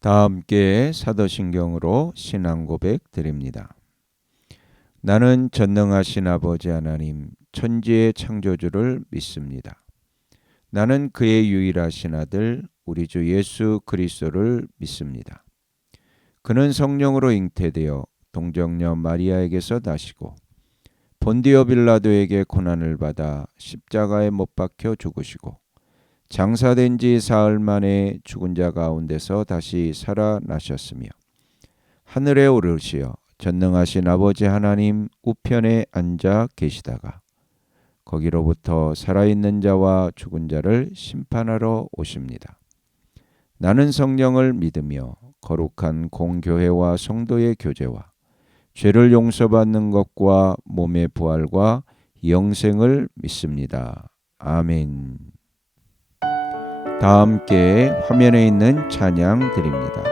다 함께 사도신경으로 신앙 고백 드립니다. 나는 전능하신 아버지 하나님 천지의 창조주를 믿습니다. 나는 그의 유일하신 아들 우리 주 예수 그리스도를 믿습니다. 그는 성령으로 잉태되어 동정녀 마리아에게서 나시고 본디오 빌라도에게 고난을 받아 십자가에 못 박혀 죽으시고 장사된 지 사흘 만에 죽은 자 가운데서 다시 살아나셨으며 하늘에 오르시어 전능하신 아버지 하나님 우편에 앉아 계시다가 거기로부터 살아있는 자와 죽은 자를 심판하러 오십니다. 나는 성령을 믿으며 거룩한 공교회와 성도의 교제와 죄를 용서받는 것과 몸의 부활과 영생을 믿습니다. 아멘. 다 함께 화면에 있는 찬양 드립니다.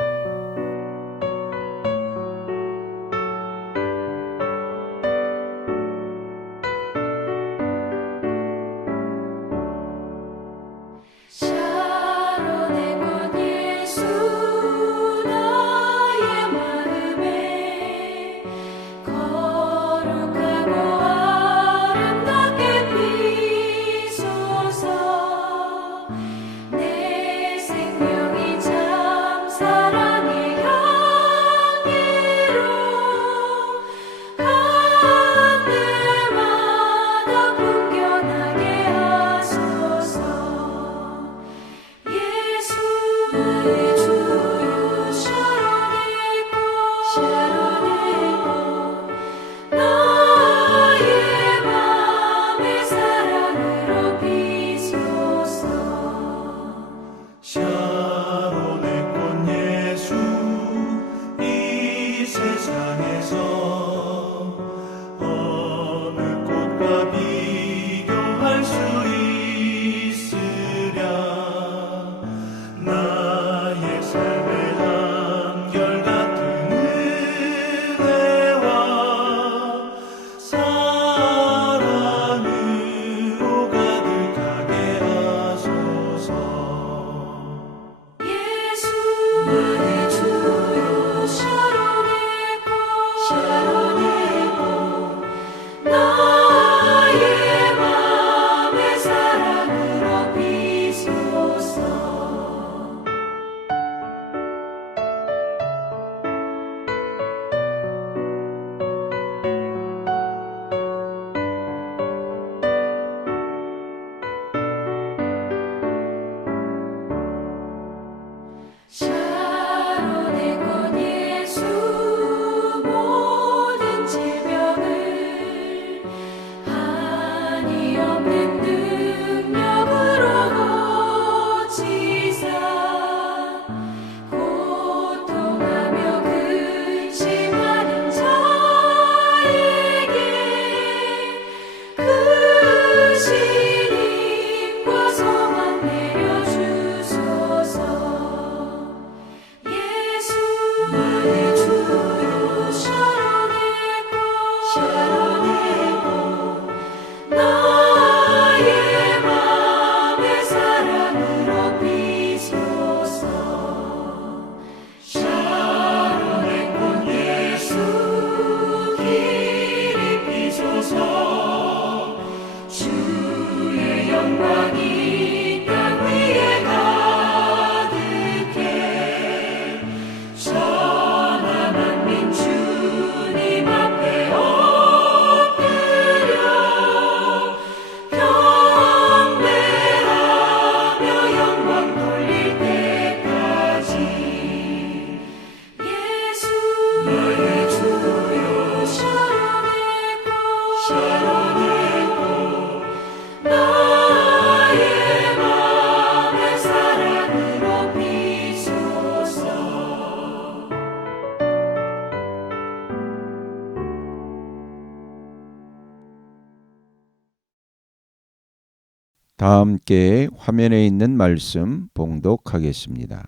다 함께 화면에 있는 말씀 봉독하겠습니다.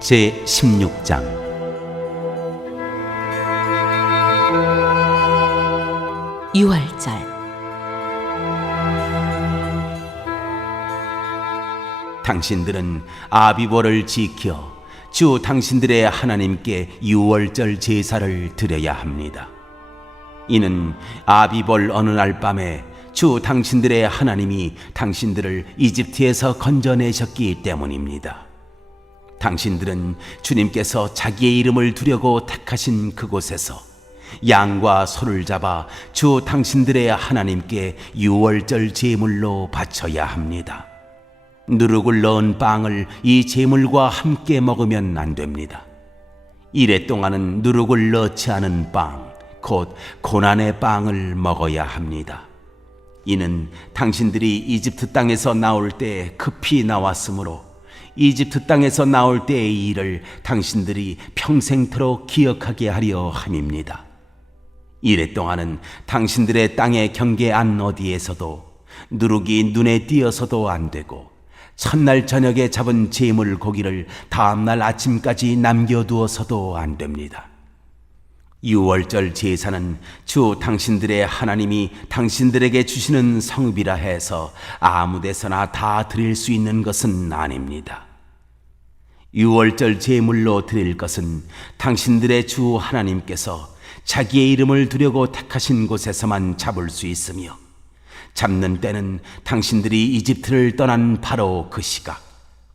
제16장 유월절. 당신들은 아비보를 지켜 주 당신들의 하나님께 유월절 제사를 드려야 합니다. 이는 아비볼 어느 날 밤에 주 당신들의 하나님이 당신들을 이집트에서 건져내셨기 때문입니다. 당신들은 주님께서 자기의 이름을 두려고 택하신 그곳에서 양과 소를 잡아 주 당신들의 하나님께 유월절 제물로 바쳐야 합니다. 누룩을 넣은 빵을 이 제물과 함께 먹으면 안 됩니다. 이래 동안은 누룩을 넣지 않은 빵, 곧 고난의 빵을 먹어야 합니다. 이는 당신들이 이집트 땅에서 나올 때 급히 나왔으므로 이집트 땅에서 나올 때의 일을 당신들이 평생토록 기억하게 하려 함입니다. 이래 동안은 당신들의 땅의 경계 안 어디에서도 누룩이 눈에 띄어서도 안 되고 첫날 저녁에 잡은 제물 고기를 다음날 아침까지 남겨두어서도 안 됩니다. 유월절 제사는 주 당신들의 하나님이 당신들에게 주시는 성읍이라 해서 아무 데서나 다 드릴 수 있는 것은 아닙니다. 유월절 제물로 드릴 것은 당신들의 주 하나님께서 자기의 이름을 두려고 택하신 곳에서만 잡을 수 있으며 잡는 때는 당신들이 이집트를 떠난 바로 그 시각,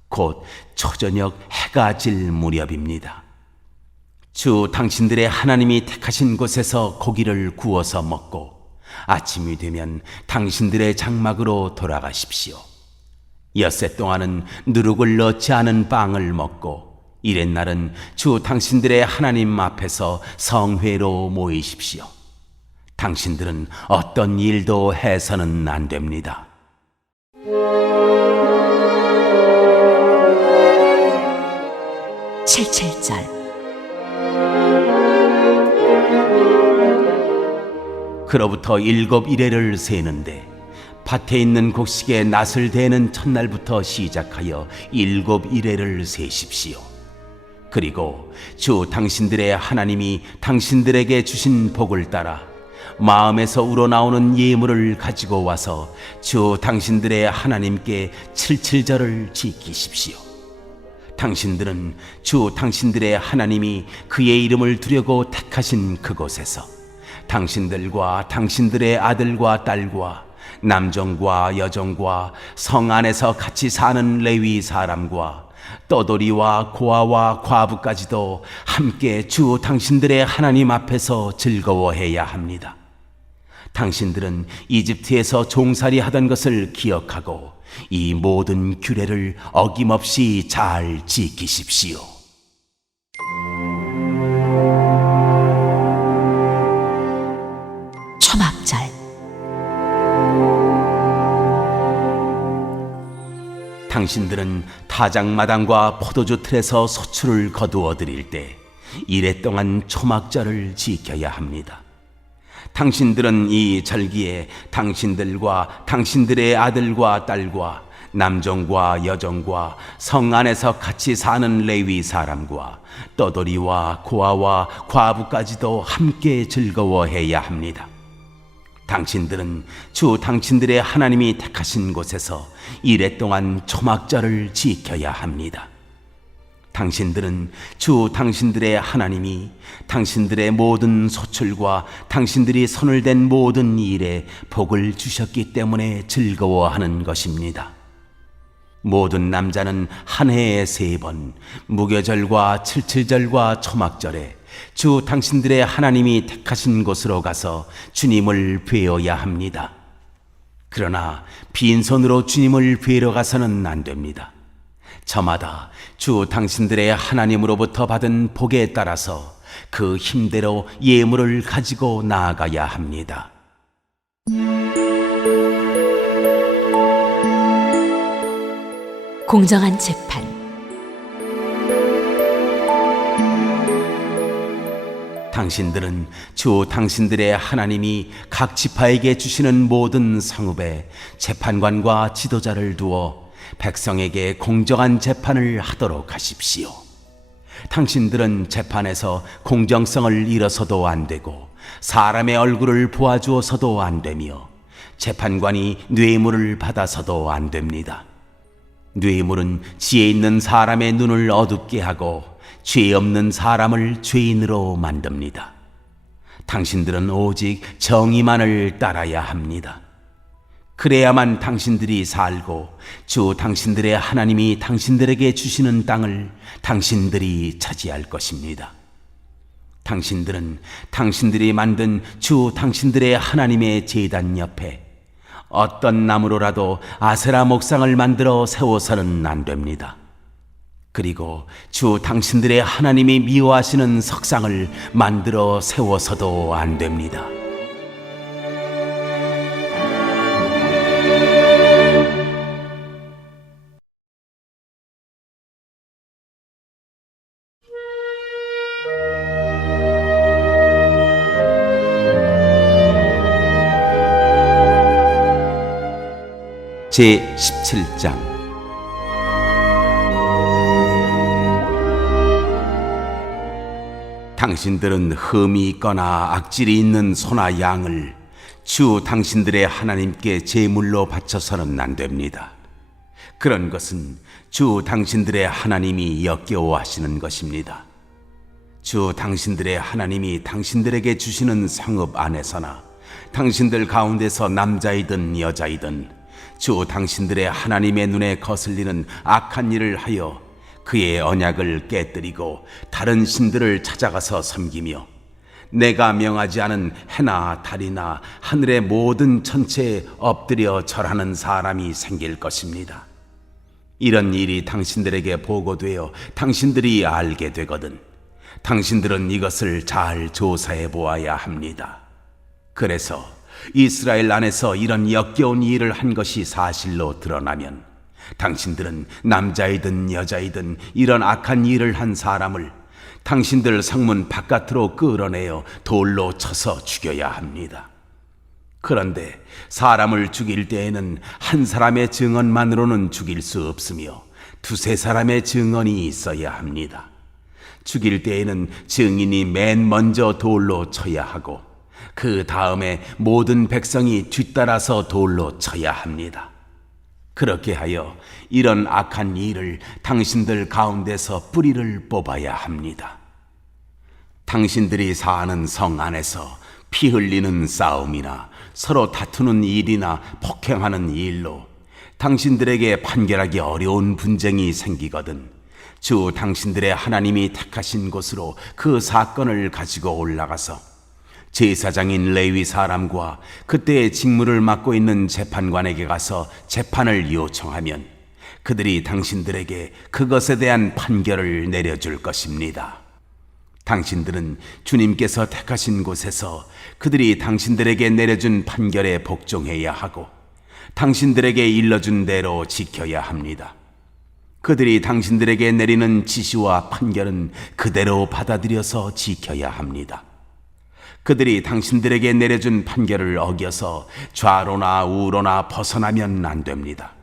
곧 초저녁 해가 질 무렵입니다. 주 당신들의 하나님이 택하신 곳에서 고기를 구워서 먹고 아침이 되면 당신들의 장막으로 돌아가십시오. 엿새 동안은 누룩을 넣지 않은 빵을 먹고 이렛날은 주 당신들의 하나님 앞에서 성회로 모이십시오. 당신들은 어떤 일도 해서는 안 됩니다. 칠칠절. 그로부터 7 이래를 세는데 밭에 있는 곡식에 낫을 대는 첫날부터 시작하여 7 이래를 세십시오. 그리고 주 당신들의 하나님이 당신들에게 주신 복을 따라 마음에서 우러나오는 예물을 가지고 와서 주 당신들의 하나님께 칠칠절을 지키십시오. 당신들은 주 당신들의 하나님이 그의 이름을 두려고 택하신 그곳에서 당신들과 당신들의 아들과 딸과 남종과 여종과 성 안에서 같이 사는 레위 사람과 떠돌이와 고아와 과부까지도 함께 주 당신들의 하나님 앞에서 즐거워해야 합니다. 당신들은 이집트에서 종살이 하던 것을 기억하고 이 모든 규례를 어김없이 잘 지키십시오. 초막절. 당신들은 타작마당과 포도주 틀에서 소출을 거두어 드릴 때 이래 동안 초막절을 지켜야 합니다. 당신들은 이 절기에 당신들과 당신들의 아들과 딸과 남종과 여종과 성 안에서 같이 사는 레위 사람과 떠돌이와 고아와 과부까지도 함께 즐거워해야 합니다. 당신들은 주 당신들의 하나님이 택하신 곳에서 이래 동안 초막절을 지켜야 합니다. 당신들은 주 당신들의 하나님이 당신들의 모든 소출과 당신들이 손을 댄 모든 일에 복을 주셨기 때문에 즐거워하는 것입니다. 모든 남자는 한 해에 3번 무교절과 칠칠절과 초막절에 주 당신들의 하나님이 택하신 곳으로 가서 주님을 뵈어야 합니다. 그러나 빈손으로 주님을 뵈러 가서는 안 됩니다. 저마다 주 당신들의 하나님으로부터 받은 복에 따라서 그 힘대로 예물을 가지고 나아가야 합니다. 공정한 재판. 당신들은 주 당신들의 하나님이 각 지파에게 주시는 모든 성읍에 재판관과 지도자를 두어 백성에게 공정한 재판을 하도록 하십시오. 당신들은 재판에서 공정성을 잃어서도 안 되고 사람의 얼굴을 보아주어서도 안 되며 재판관이 뇌물을 받아서도 안 됩니다. 뇌물은 지혜 있는 사람의 눈을 어둡게 하고 죄 없는 사람을 죄인으로 만듭니다. 당신들은 오직 정의만을 따라야 합니다. 그래야만 당신들이 살고 주 당신들의 하나님이 당신들에게 주시는 땅을 당신들이 차지할 것입니다. 당신들은 당신들이 만든 주 당신들의 하나님의 제단 옆에 어떤 나무로라도 아세라 목상을 만들어 세워서는 안 됩니다. 그리고 주 당신들의 하나님이 미워하시는 석상을 만들어 세워서도 안 됩니다. 제17장 당신들은 흠이 있거나 악질이 있는 소나 양을 주 당신들의 하나님께 제물로 바쳐서는 안 됩니다. 그런 것은 주 당신들의 하나님이 역겨워하시는 것입니다. 주 당신들의 하나님이 당신들에게 주시는 성읍 안에서나 당신들 가운데서 남자이든 여자이든 주 당신들의 하나님의 눈에 거슬리는 악한 일을 하여 그의 언약을 깨뜨리고 다른 신들을 찾아가서 섬기며 내가 명하지 않은 해나 달이나 하늘의 모든 천체에 엎드려 절하는 사람이 생길 것입니다. 이런 일이 당신들에게 보고되어 당신들이 알게 되거든 당신들은 이것을 잘 조사해 보아야 합니다. 그래서 이스라엘 안에서 이런 역겨운 일을 한 것이 사실로 드러나면 당신들은 남자이든 여자이든 이런 악한 일을 한 사람을 당신들 성문 바깥으로 끌어내어 돌로 쳐서 죽여야 합니다. 그런데 사람을 죽일 때에는 한 사람의 증언만으로는 죽일 수 없으며 두세 사람의 증언이 있어야 합니다. 죽일 때에는 증인이 맨 먼저 돌로 쳐야 하고 그 다음에 모든 백성이 뒤따라서 돌로 쳐야 합니다. 그렇게 하여 이런 악한 일을 당신들 가운데서 뿌리를 뽑아야 합니다. 당신들이 사는 성 안에서 피 흘리는 싸움이나 서로 다투는 일이나 폭행하는 일로 당신들에게 판결하기 어려운 분쟁이 생기거든 주 당신들의 하나님이 택하신 곳으로 그 사건을 가지고 올라가서 제사장인 레위 사람과 그때의 직무를 맡고 있는 재판관에게 가서 재판을 요청하면 그들이 당신들에게 그것에 대한 판결을 내려줄 것입니다. 당신들은 주님께서 택하신 곳에서 그들이 당신들에게 내려준 판결에 복종해야 하고 당신들에게 일러준 대로 지켜야 합니다. 그들이 당신들에게 내리는 지시와 판결은 그대로 받아들여서 지켜야 합니다. 그들이 당신들에게 내려준 판결을 어겨서 좌로나 우로나 벗어나면 안 됩니다.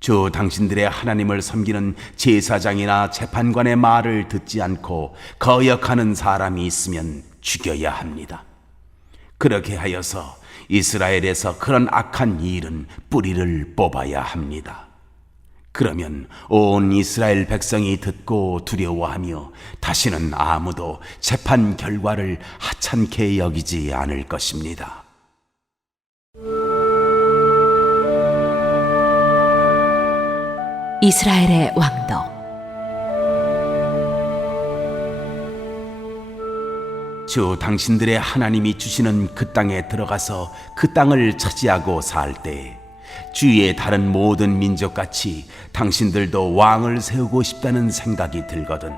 주 당신들의 하나님을 섬기는 제사장이나 재판관의 말을 듣지 않고 거역하는 사람이 있으면 죽여야 합니다. 그렇게 하여서 이스라엘에서 그런 악한 일은 뿌리를 뽑아야 합니다. 그러면 온 이스라엘 백성이 듣고 두려워하며 다시는 아무도 재판 결과를 하찮게 여기지 않을 것입니다. 이스라엘의 왕도. 주 당신들의 하나님이 주시는 그 땅에 들어가서 그 땅을 차지하고 살 때에 주위의 다른 모든 민족같이 당신들도 왕을 세우고 싶다는 생각이 들거든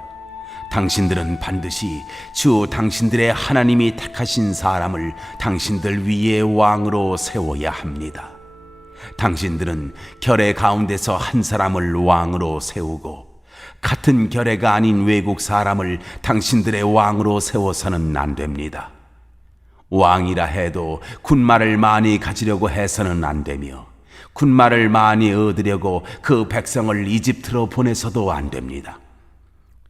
당신들은 반드시 주 당신들의 하나님이 택하신 사람을 당신들 위에 왕으로 세워야 합니다. 당신들은 결의 가운데서 한 사람을 왕으로 세우고 같은 결의가 아닌 외국 사람을 당신들의 왕으로 세워서는 안 됩니다. 왕이라 해도 군마를 많이 가지려고 해서는 안 되며 군마를 많이 얻으려고 그 백성을 이집트로 보내서도 안 됩니다.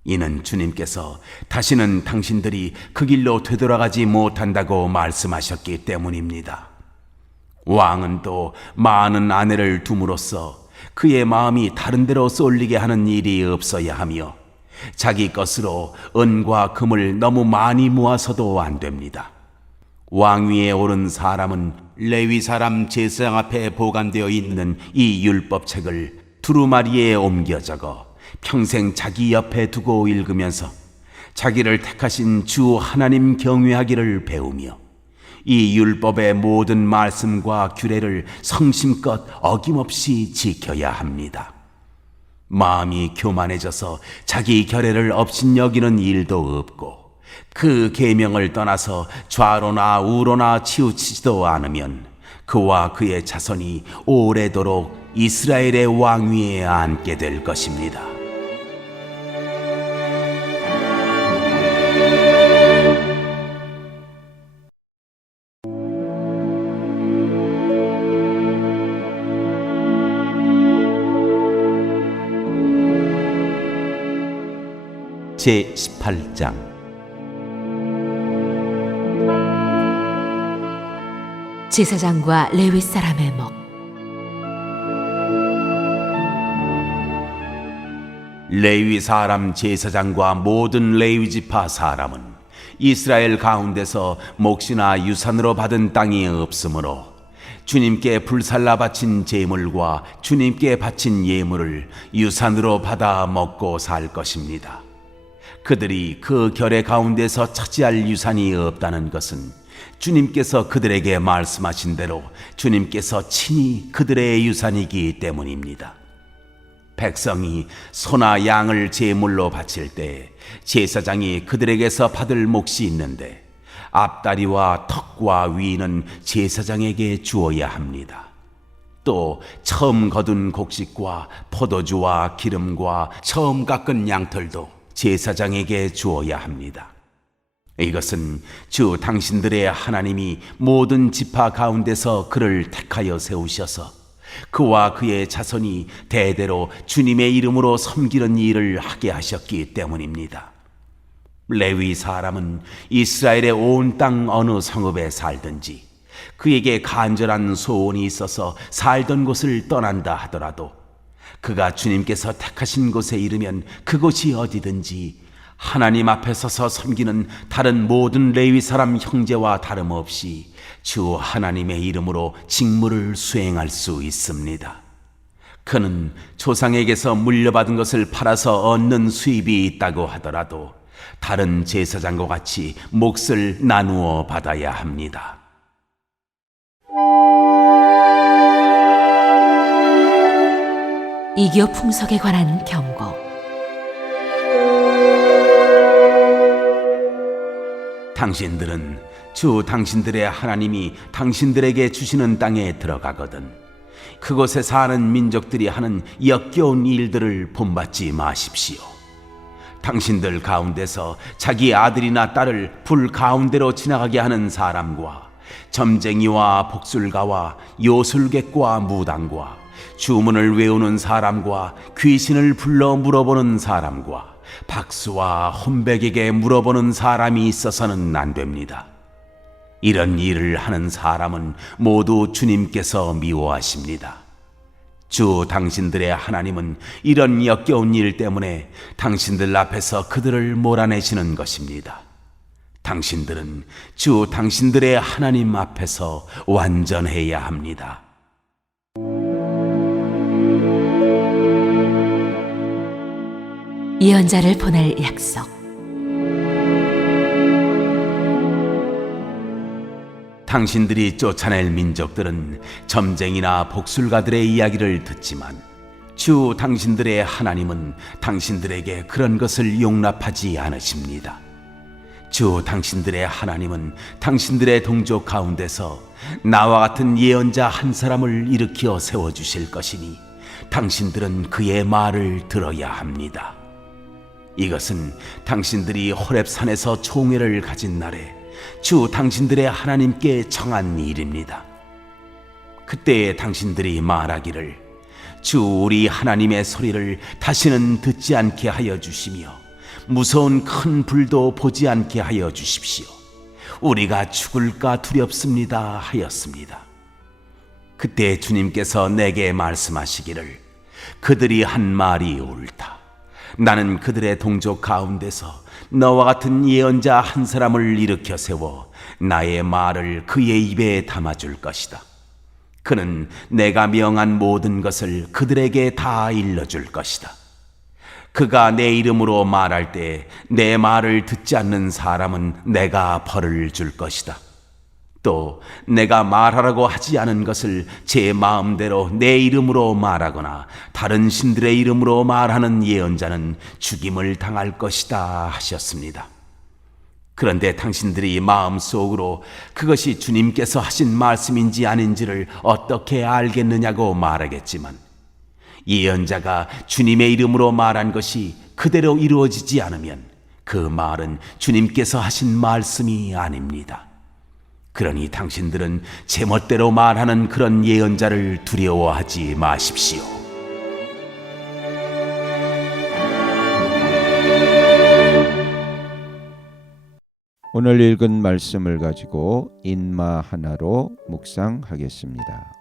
이는 주님께서 다시는 당신들이 그 길로 되돌아가지 못한다고 말씀하셨기 때문입니다. 왕은 또 많은 아내를 둠으로써 그의 마음이 다른 데로 쏠리게 하는 일이 없어야 하며 자기 것으로 은과 금을 너무 많이 모아서도 안 됩니다. 왕위에 오른 사람은 레위 사람 제사장 앞에 보관되어 있는 이 율법책을 두루마리에 옮겨 적어 평생 자기 옆에 두고 읽으면서 자기를 택하신 주 하나님 경외하기를 배우며 이 율법의 모든 말씀과 규례를 성심껏 어김없이 지켜야 합니다. 마음이 교만해져서 자기 결례를 업신여기는 일도 없고 그 계명을 떠나서 좌로나 우로나 치우치지도 않으면 그와 그의 자손이 오래도록 이스라엘의 왕위에 앉게 될 것입니다. 제18장 제사장과 레위 사람의 목. 레위 사람 제사장과 모든 레위 지파 사람은 이스라엘 가운데서 몫이나 유산으로 받은 땅이 없으므로 주님께 불살라 바친 제물과 주님께 바친 예물을 유산으로 받아 먹고 살 것입니다. 그들이 그 결례 가운데서 차지할 유산이 없다는 것은 주님께서 그들에게 말씀하신 대로 주님께서 친히 그들의 유산이기 때문입니다. 백성이 소나 양을 제물로 바칠 때 제사장이 그들에게서 받을 몫이 있는데 앞다리와 턱과 위는 제사장에게 주어야 합니다. 또 처음 거둔 곡식과 포도주와 기름과 처음 깎은 양털도 제사장에게 주어야 합니다. 이것은 주 당신들의 하나님이 모든 지파 가운데서 그를 택하여 세우셔서 그와 그의 자손이 대대로 주님의 이름으로 섬기는 일을 하게 하셨기 때문입니다. 레위 사람은 이스라엘의 온 땅 어느 성읍에 살든지 그에게 간절한 소원이 있어서 살던 곳을 떠난다 하더라도 그가 주님께서 택하신 곳에 이르면 그곳이 어디든지 하나님 앞에 서서 섬기는 다른 모든 레위 사람 형제와 다름없이 주 하나님의 이름으로 직무를 수행할 수 있습니다. 그는 조상에게서 물려받은 것을 팔아서 얻는 수입이 있다고 하더라도 다른 제사장과 같이 몫을 나누어 받아야 합니다. 이교 풍속에 관한 경고. 당신들은 주 당신들의 하나님이 당신들에게 주시는 땅에 들어가거든 그곳에 사는 민족들이 하는 역겨운 일들을 본받지 마십시오. 당신들 가운데서 자기 아들이나 딸을 불 가운데로 지나가게 하는 사람과 점쟁이와 복술가와 요술객과 무당과 주문을 외우는 사람과 귀신을 불러 물어보는 사람과 박수와 혼백에게 물어보는 사람이 있어서는 안 됩니다. 이런 일을 하는 사람은 모두 주님께서 미워하십니다. 주 당신들의 하나님은 이런 역겨운 일 때문에 당신들 앞에서 그들을 몰아내시는 것입니다. 당신들은 주 당신들의 하나님 앞에서 완전해야 합니다. 예언자를 보낼 약속. 당신들이 쫓아낼 민족들은 점쟁이나 복술가들의 이야기를 듣지만 주 당신들의 하나님은 당신들에게 그런 것을 용납하지 않으십니다. 주 당신들의 하나님은 당신들의 동족 가운데서 나와 같은 예언자 한 사람을 일으켜 세워주실 것이니 당신들은 그의 말을 들어야 합니다. 이것은 당신들이 호렙산에서 총회를 가진 날에 주 당신들의 하나님께 청한 일입니다. 그때 당신들이 말하기를 주 우리 하나님의 소리를 다시는 듣지 않게 하여 주시며 무서운 큰 불도 보지 않게 하여 주십시오. 우리가 죽을까 두렵습니다 하였습니다. 그때 주님께서 내게 말씀하시기를 그들이 한 말이 옳다. 나는 그들의 동족 가운데서 너와 같은 예언자 한 사람을 일으켜 세워 나의 말을 그의 입에 담아줄 것이다. 그는 내가 명한 모든 것을 그들에게 다 일러줄 것이다. 그가 내 이름으로 말할 때 내 말을 듣지 않는 사람은 내가 벌을 줄 것이다. 또 내가 말하라고 하지 않은 것을 제 마음대로 내 이름으로 말하거나 다른 신들의 이름으로 말하는 예언자는 죽임을 당할 것이다 하셨습니다. 그런데 당신들이 마음속으로 그것이 주님께서 하신 말씀인지 아닌지를 어떻게 알겠느냐고 말하겠지만, 예언자가 주님의 이름으로 말한 것이 그대로 이루어지지 않으면 그 말은 주님께서 하신 말씀이 아닙니다. 그러니 당신들은 제멋대로 말하는 그런 예언자를 두려워하지 마십시오. 오늘 읽은 말씀을 가지고 인마 하나로 묵상하겠습니다.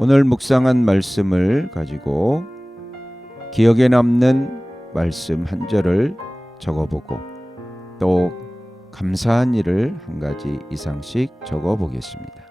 오늘 묵상한 말씀을 가지고 기억에 남는 말씀 한 절을 적어보고 또 감사한 일을 한 가지 이상씩 적어보겠습니다.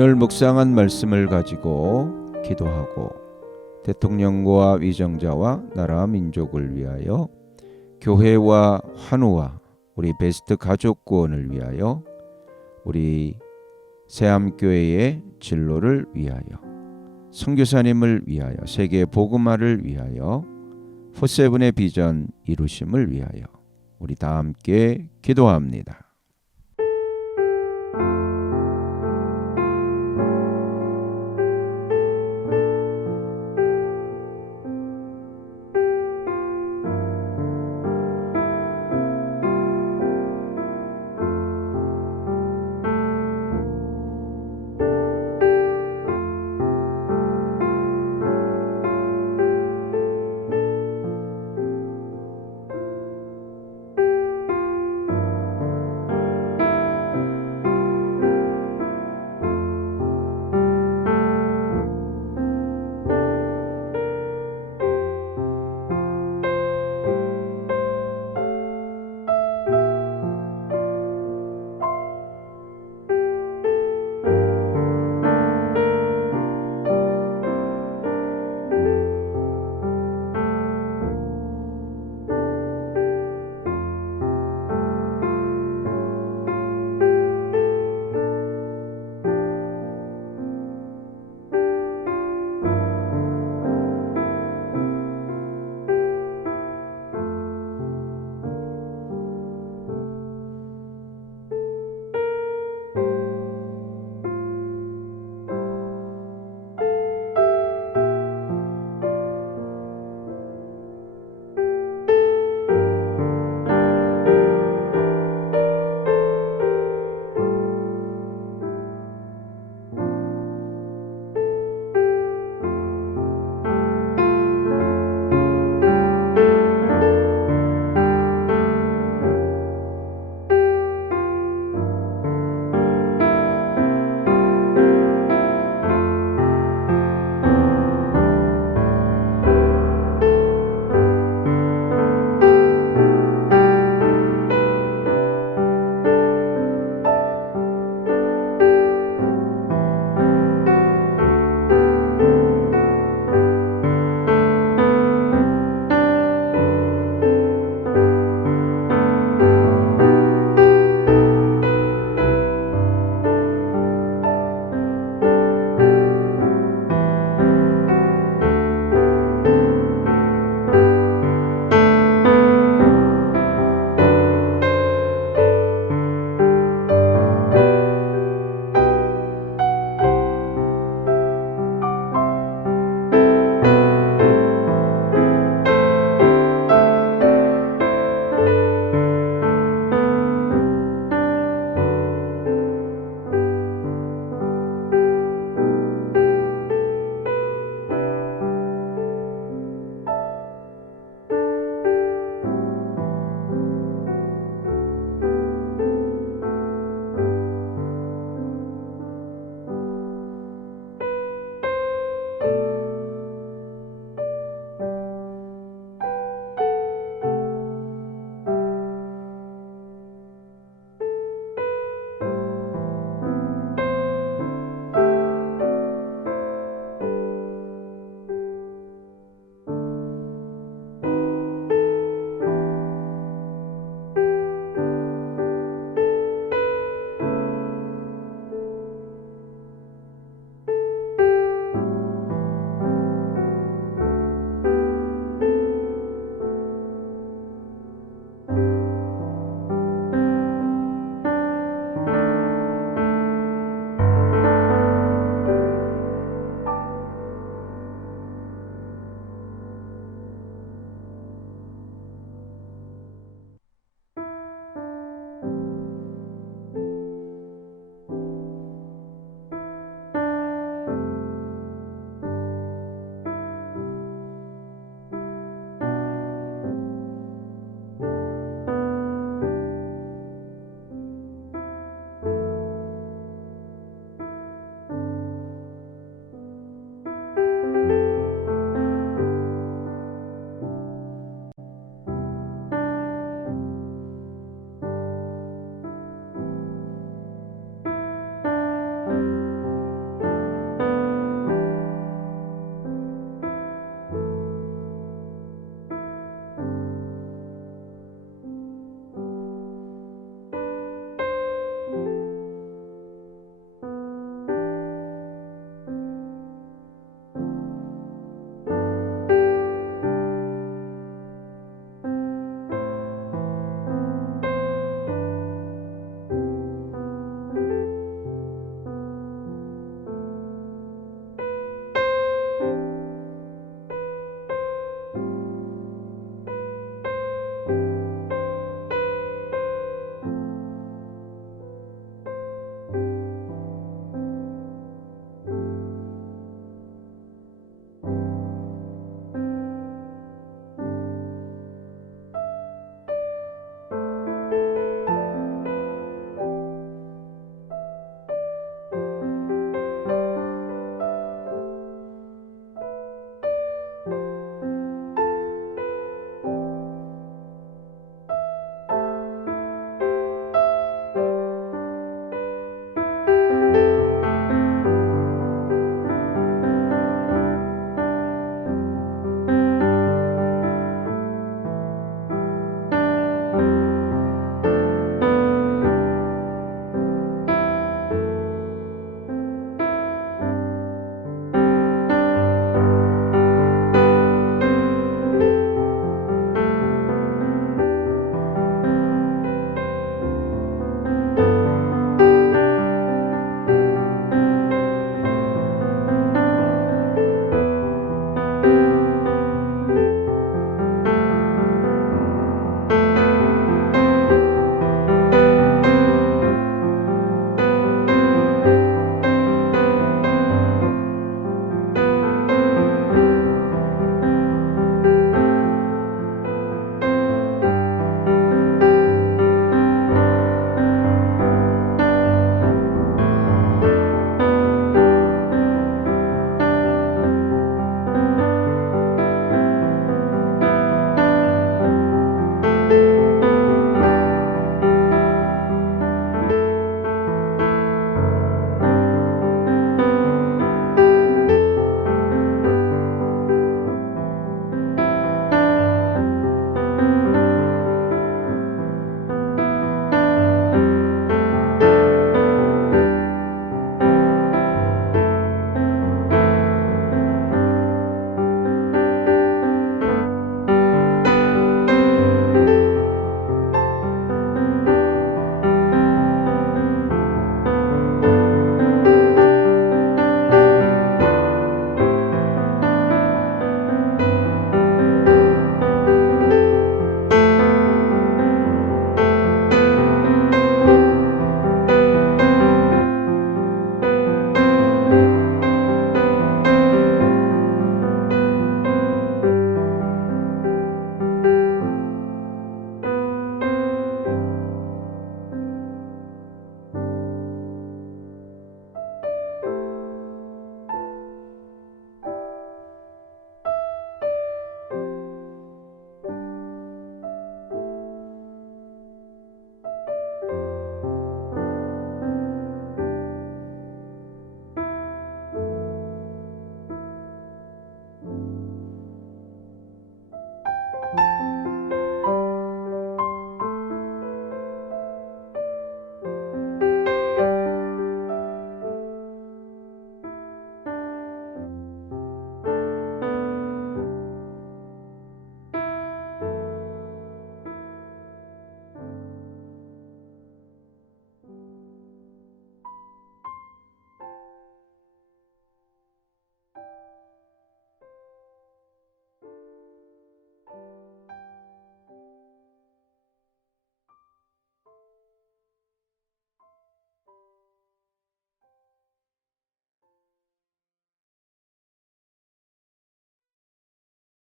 오늘 묵상한 말씀을 가지고 기도하고 대통령과 위정자와 나라 민족을 위하여 교회와 환우와 우리 베스트 가족 구원을 위하여 우리 새암교회의 진로를 위하여 선교사님을 위하여 세계 복음화를 위하여 포세븐의 비전 이루심을 위하여 우리 다 함께 기도합니다.